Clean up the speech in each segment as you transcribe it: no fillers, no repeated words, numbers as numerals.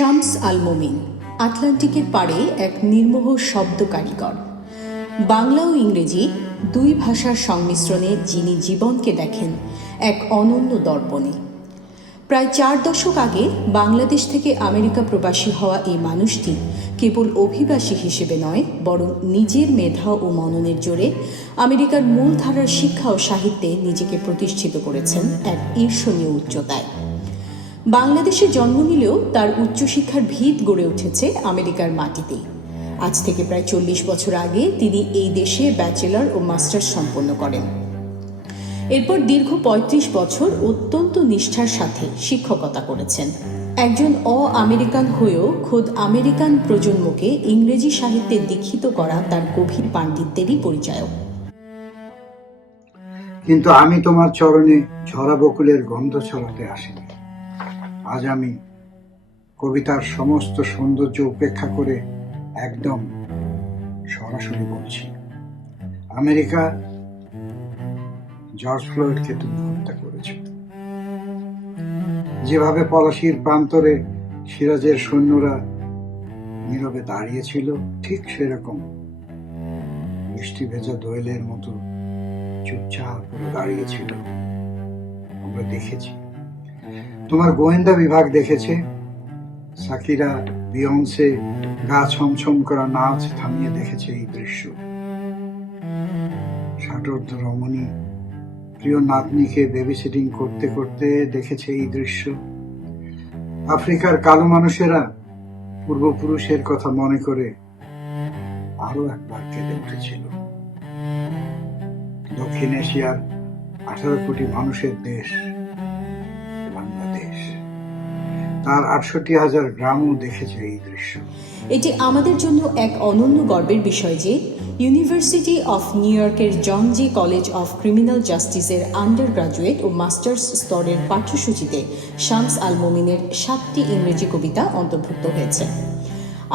শামস আল মোমিন আটলান্টিকের পাড়ে এক নির্মোহ শব্দ কারিগর। বাংলা ও ইংরেজি দুই ভাষার সংমিশ্রণে যিনি জীবনকে দেখেন এক অনন্য দর্পণে। প্রায় 4 দশক আগে বাংলাদেশ থেকে আমেরিকা প্রবাসী হওয়া এই মানুষটি কেবল অভিবাসী হিসেবে নয়, বরং নিজের মেধা ও মননের জোরে আমেরিকার মূলধারার শিক্ষা ও সাহিত্যে নিজেকে প্রতিষ্ঠিত করেছেন এক ঈর্ষণীয় উচ্চতায়। বাংলাদেশে জন্ম নিলেও তার উচ্চশিক্ষার ভিত গড়ে উঠেছে আমেরিকার মাটিতেই। আজ থেকে প্রায় 40 বছর আগে তিনি এই দেশে ব্যাচেলর ও মাস্টার্স সম্পন্ন করেন। এরপর দীর্ঘ 35 বছর অত্যন্ত নিষ্ঠার সাথে শিক্ষকতা করেছেন। একজন আমেরিকান হয়েও খোদ আমেরিকান প্রজন্মকে ইংরেজি সাহিত্যে দীক্ষিত করা তার গভীর পাণ্ডিত্যেরই পরিচায়ক। কিন্তু আমি তোমার চরণে ঝরা বকুলের গন্ধ ছড়াতে আসিনি। আজ আমি কবিতার সমস্ত সৌন্দর্য উপেক্ষা করে একদম সরাসরি বলছি, আমেরিকা, জর্জ ফ্লয়েডকে তুমি হত্যা করেছ। যেভাবে পলাশির প্রান্তরে সিরাজের সৈন্যরা নীরবে দাঁড়িয়েছিল, ঠিক সেরকম বৃষ্টি ভেজা দোয়েলের মতো চুপচাপ করে দাঁড়িয়েছিল। আমরা দেখেছি, তোমার গোয়েন্দা বিভাগ দেখেছে, সাকিরা, বিয়ন্সে গা ছমছম করা নাচ থামিয়ে দেখেছে এই দৃশ্য। ষাটোর্ধ্ব রমণী প্রিয় নাতনিকে বেবি সিটিং করতে করতে দেখেছে এই দৃশ্য। আফ্রিকার কালো মানুষেরা পূর্বপুরুষের কথা মনে করে আরো একবার কেঁদে উঠেছিল। দক্ষিণ এশিয়ার 18 কোটি মানুষের দেশ বাংলাদেশ, তার 68,000 গ্রামও দেখেছে এই দৃশ্য। এটি আমাদের জন্য এক অনন্য গর্বের বিষয় যে ইউনিভার্সিটি অফ নিউ ইয়র্কের জন জি কলেজ অফ ক্রিমিনাল জাস্টিসের আন্ডার গ্রাজুয়েট ও মাস্টার্স স্তরের পাঠ্যসূচিতে শামস আল মোমিনের 7টি ইংরেজি কবিতা অন্তর্ভুক্ত হয়েছে।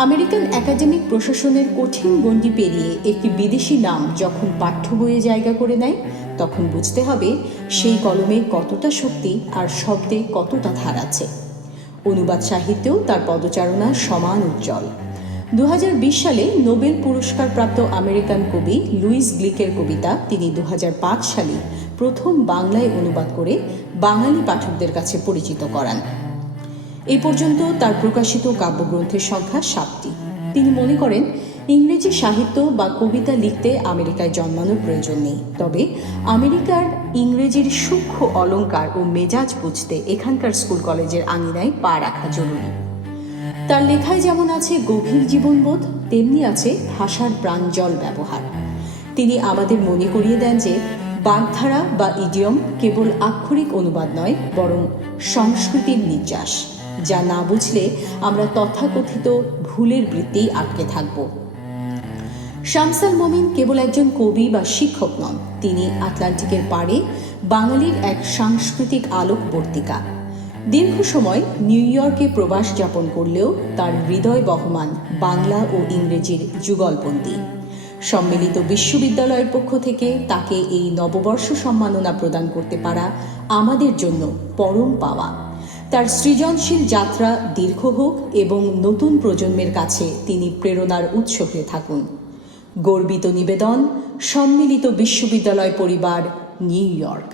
আমেরিকান একাডেমিক প্রশাসনের কঠিন গণ্ডি পেরিয়ে একটি বিদেশি নাম যখন পাঠ্য বইয়ে জায়গা করে নেয়, তখন বুঝতে হবে সেই কলমে কতটা শক্তি আর শব্দে কতটা ধার আছে। অনুবাদ সাহিত্যেও তার পদচারণা সমান উজ্জ্বল। 2020 সালে নোবেল পুরস্কারপ্রাপ্ত আমেরিকান কবি লুইস গ্লিকের কবিতা তিনি 2005 সালে প্রথম বাংলায় অনুবাদ করে বাঙালি পাঠকদের কাছে পরিচিত করান। এই পর্যন্ত তার প্রকাশিত কাব্যগ্রন্থের সংখ্যা 7টি। তিনি মনে করেন ইংরেজি সাহিত্য বা কবিতা লিখতে আমেরিকায় জন্মানোর প্রয়োজন নেই, তবে আমেরিকার ইংরেজির সূক্ষ্ম অলংকার ও মেজাজ বুঝতে এখানকার স্কুল কলেজের আঙিনায় পা রাখা জরুরি। তার লেখায় যেমন আছে গভীর জীবনবোধ, তেমনি আছে ভাষার প্রাঞ্জল ব্যবহার। তিনি আমাদের মনে করিয়ে দেন যে বাগধারা বা ইডিয়ম কেবল আক্ষরিক অনুবাদ নয়, বরং সংস্কৃতির নির্যাস, যা না বুঝলে আমরা তথাকথিত ভুলের বৃত্তেই আটকে থাকব। শামস আল মোমিন কেবল একজন কবি বা শিক্ষক নন, তিনি আটলান্টিকের পাড়ে বাঙালির এক সাংস্কৃতিক আলোকবর্তিকা। দীর্ঘ সময় নিউ ইয়র্কে প্রবাস যাপন করলেও তার হৃদয় বহমান বাংলা ও ইংরেজির যুগলবন্দী। সম্মিলিত বিশ্ববিদ্যালয়ের পক্ষ থেকে তাকে এই নববর্ষ সম্মাননা প্রদান করতে পারা আমাদের জন্য পরম পাওয়া। তার সৃজনশীল যাত্রা দীর্ঘ হোক এবং নতুন প্রজন্মের কাছে তিনি প্রেরণার উৎস হয়ে থাকুন। গর্বিত নিবেদন, সম্মিলিত বিশ্ববিদ্যালয় পরিবার, নিউ ইয়র্ক।